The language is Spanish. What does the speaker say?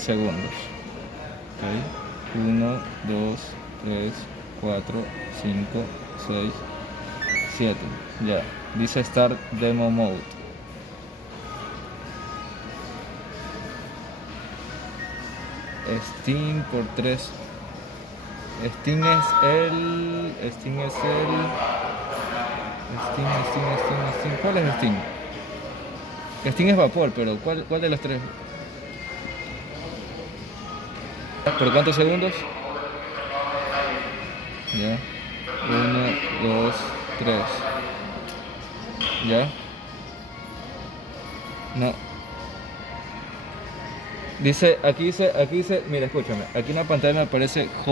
segundos. Okay. 1, 2, 3, 4, 5, 6, 7. Ya. Dice Start Demo Mode. Steam por 3. Steam es el... Steam. ¿Cuál es Steam? Steam es vapor, pero ¿cuál de los tres? ¿Por cuántos segundos? Ya. 1, 2, 3. ¿Ya? No. Aquí dice, mira, escúchame. Aquí en la pantalla me aparece